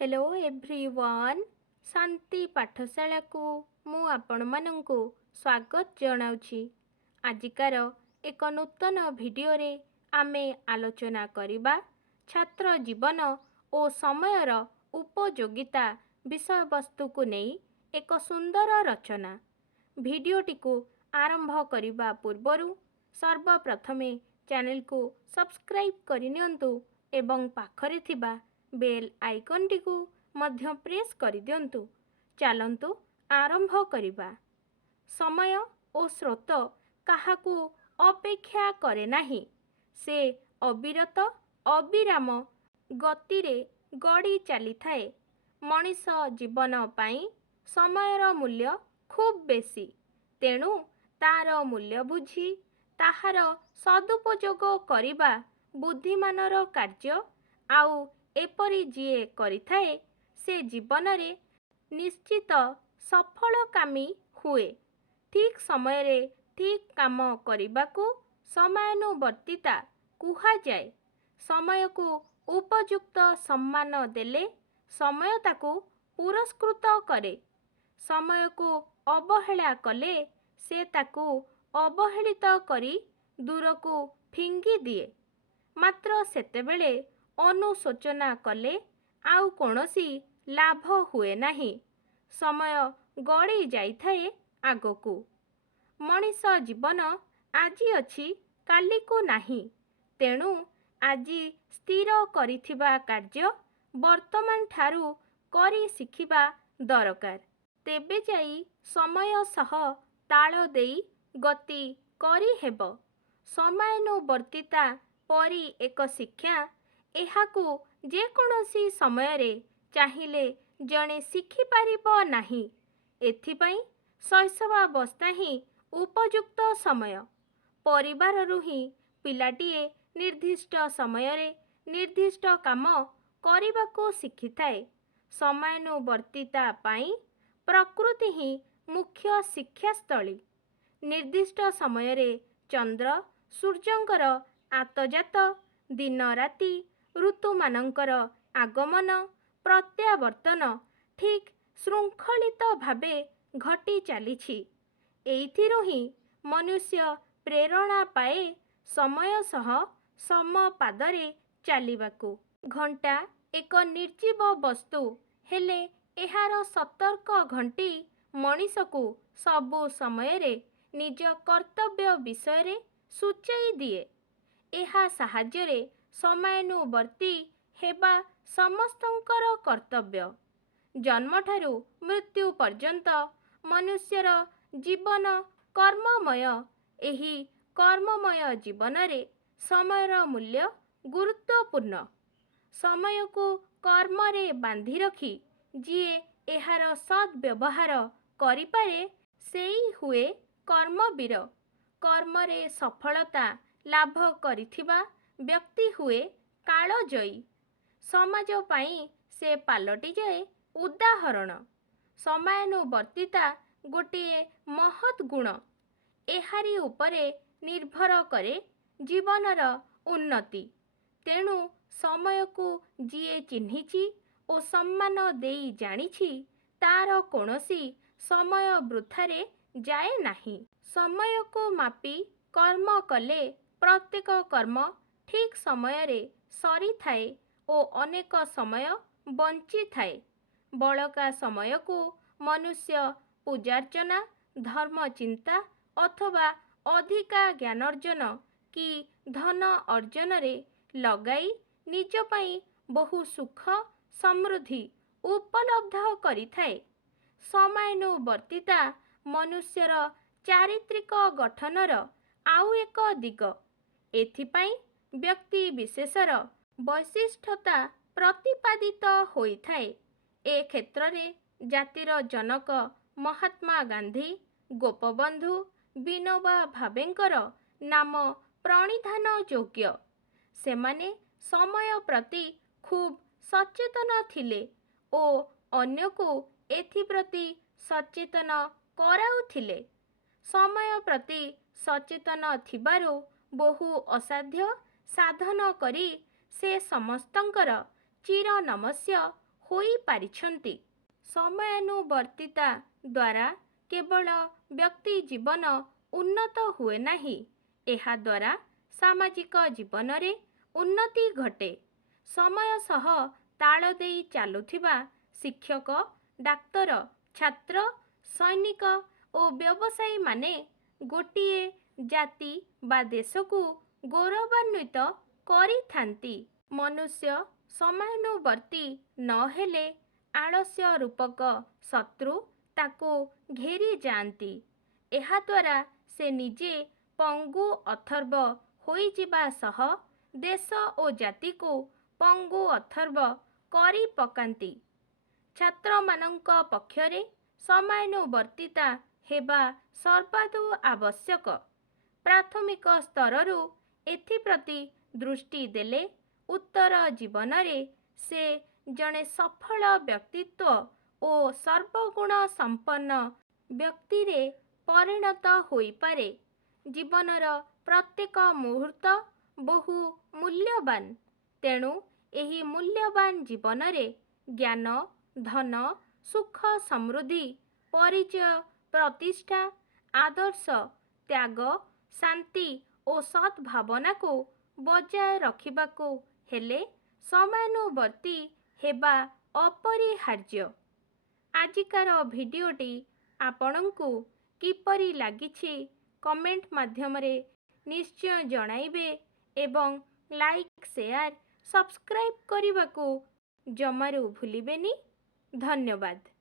Hello everyone शांति पाठशाला को मु आपण मानंकु स्वागत जनाउछि। आजिकार एक नूतन भिडियो रे आमे आलोचना करिबा छात्र जीवन और समयर उपयोगिता विषय वस्तु को नहीं एक सुंदर रचना। भिडियोटी को आरंभ करिबा पूर्वरु सर्वप्रथमे चैनल को सब्सक्राइब करिनियंतु एवं पाखरे थिबा बेल आइकन टी को मध्य प्रेस कर दियंतु। चलंतु आरंभ करिबा। समय और स्रोत काहाकू अपेक्षा करे नाही, से अविरत अविराम गतिरे गड़ी चली थाए। मनीष जीवन पाई समयर मूल्य खूब बेसी, तेणु तार मूल्य बुझी ताहार सदुपयोग करिबा बुद्धिमानर कार्य। आउ एपरी जीए करिथाए से जीवन रे निश्चित सफलकामी हुए। ठीक समय रे ठीक काम करिबाकू समयानुवर्तिता कुहा जाए। समय को उपयुक्त सम्मान देले समय ताकू पुरस्कृत करे। समय को अवहेला कले से ताकू अवहेलित करी दूर को फिंगी दिए। मात्र सेतेबेले अनुशोचना कले आउ कोनोसी लाभ हुए नाही। समय गड़ी जाइथाए आगकू। मनीष जीवन आजी अछि काली को नाही, तेणु आजी स्थिर करिथिबा कार्य वर्तमान ठारू करी शिखिबा दरकार। तेबे जाई समय सह ताल देई गति करी हेब। समयानुवर्तिता परी एक शिक्षा, एहाकू जे कोनोसी समय रे चाहिले जणे शिखि पारिबो नाही। एथिपाई शैशवावस्था ही उपयुक्त समय। परिवाररु ही पिलाटीए निर्दिष्ट समय रे निर्दिष्ट काम करिबाकू शिखिथाए। समयानुवर्तिता पाई प्रकृति ही मुख्य शिक्षास्थली। निर्दिष्ट समय रे चंद्र सूर्यंकर आतजात, दिन राति ऋतुमानंकर आगमन प्रत्यावर्तन ठीक श्रृंखलित भावे घटी चलीछि। एइथिरु ही मनुष्य प्रेरणा पाए समय सह समपादरे चलिबाकू। घंटा एक निर्जीव वस्तु हेले एहार सतर्क घंटी मनीषकू सबु समय रे निज कर्तव्य विषय रे सूचई दिए। एहा साहाଯ୍ୟ रे समयानुवर्ती हेबा समस्तंकर कर्तव्य। जन्मठारू मृत्यु पर्यंत मनुष्यर जीवन कर्ममय। एही कर्ममय जीवन रे समयर मूल्य गुरुत्वपूर्ण। समय को कर्म रे बांधी रखी जिए एहार सद्व्यवहार करिपारे सेई हुए कर्मवीर। कर्म रे सफलता लाभ करिथिबा व्यक्ति हुए कालजयी। समाज पाई से पालटी जाए उदाहरण। समयानुवर्तिता गोटिए महत् गुण। एहारी उपरे निर्भर करे जीवनर उन्नति। तेणु समय को जिए चिन्हिछि ओ सम्मान देई जानिछि, तार कोनोसी समय वृथारे जाए नाही। समय को मापी कर्म कले प्रत्येक कर्म ठीक समय रे सरी थाए ओ अनेक समय बंची थाए। बळका समय को मनुष्य पूजार्चना, धर्म चिंता अथवा अधिका ज्ञानार्जन कि धन अर्जन रे लगाई निज पाई बहु सुख समृद्धि उपलब्ध करिथाए। समयानुवर्तिता मनुष्यर चारित्रिक गठनर आउ एक दिग। एथिपाई व्यक्ति विशेषर वैशिष्ठता प्रतिपादित होइथाए। ए क्षेत्र रे जातिर जनक महात्मा गांधी, गोपबंधु, विनोबा भावेंकर नाम प्रणिधान योग्य। सेमाने समय प्रति खूब सचेतन थिले ओ अन्य को एथि प्रति सचेतन कराउथिले। समय प्रति सचेतन थिबारो बहु असाध्य साधन करी से समस्तंकर चिर नमस्य ହୋଇପାରିଛନ୍ତି। ସମୟାନୁବର୍ତ୍ତିତା ଦ୍ୱାରା କେବଳ ବ୍ୟକ୍ତି ଜୀବନ ଉନ୍ନତ ହୁଏ ନାହିଁ, ଏହାଦ୍ୱାରା ସାମାଜିକ ଜୀବନରେ ଉନ୍ନତି ଘଟେ। ସମୟ ସହ ତାଳ ଦେଇ ଚାଲୁଥିବା ଶିକ୍ଷକ, ଡାକ୍ତର, ଛାତ୍ର, ସୈନିକ ଓ ବ୍ୟବସାୟୀମାନେ ଗୋଟିଏ ଜାତି ବା ଦେଶକୁ ଗୌରବାନ୍ୱିତ କରିଥାନ୍ତି। ମନୁଷ୍ୟ ସମୟାନୁବର୍ତ୍ତୀ ନହେଲେ ଆଳସ୍ୟ ରୂପକ ଶତ୍ରୁ ତାକୁ ଘେରି ଯାଆନ୍ତି। ଏହାଦ୍ୱାରା ସେ ନିଜେ ପଙ୍ଗୁ ଅଥର୍ବ ହୋଇଯିବା ସହ ଦେଶ ଓ ଜାତିକୁ ପଙ୍ଗୁ ଅଥର୍ବ କରି ପକାନ୍ତି। ଛାତ୍ରମାନଙ୍କ ପକ୍ଷରେ ସମୟାନୁବର୍ତ୍ତିତା ହେବା ସର୍ବାଦୁ ଆବଶ୍ୟକ। ପ୍ରାଥମିକ ସ୍ତରରୁ ଏଥିପ୍ରତି ଦୃଷ୍ଟି ଦେଲେ ଉତ୍ତର ଜୀବନରେ ସେ ଜଣେ ସଫଳ ବ୍ୟକ୍ତିତ୍ୱ ଓ ସର୍ବଗୁଣ ସମ୍ପନ୍ନ ବ୍ୟକ୍ତିରେ ପରିଣତ ହୋଇପାରେ। ଜୀବନର ପ୍ରତ୍ୟେକ ମୁହୂର୍ତ୍ତ ବହୁ ମୂଲ୍ୟବାନ, ତେଣୁ ଏହି ମୂଲ୍ୟବାନ ଜୀବନରେ ଜ୍ଞାନ, ଧନ, ସୁଖ, ସମୃଦ୍ଧି, ପରିଚୟ, ପ୍ରତିଷ୍ଠା, ଆଦର୍ଶ, ତ୍ୟାଗ, ଶାନ୍ତି ଓ ସଦ୍ଭାବନାକୁ ବଜାୟ ରଖିବାକୁ ହେଲେ ସମୟାନୁବର୍ତ୍ତୀ ହେବା ଅପରିହାର୍ଯ୍ୟ। ଆଜିକାର ଭିଡ଼ିଓଟି ଆପଣଙ୍କୁ କିପରି ଲାଗିଛି କମେଣ୍ଟ ମାଧ୍ୟମରେ ନିଶ୍ଚୟ ଜଣାଇବେ ଏବଂ ଲାଇକ୍, ସେୟାର, ସବସ୍କ୍ରାଇବ୍ କରିବାକୁ ଜମାରୁ ଭୁଲିବେନି। ଧନ୍ୟବାଦ।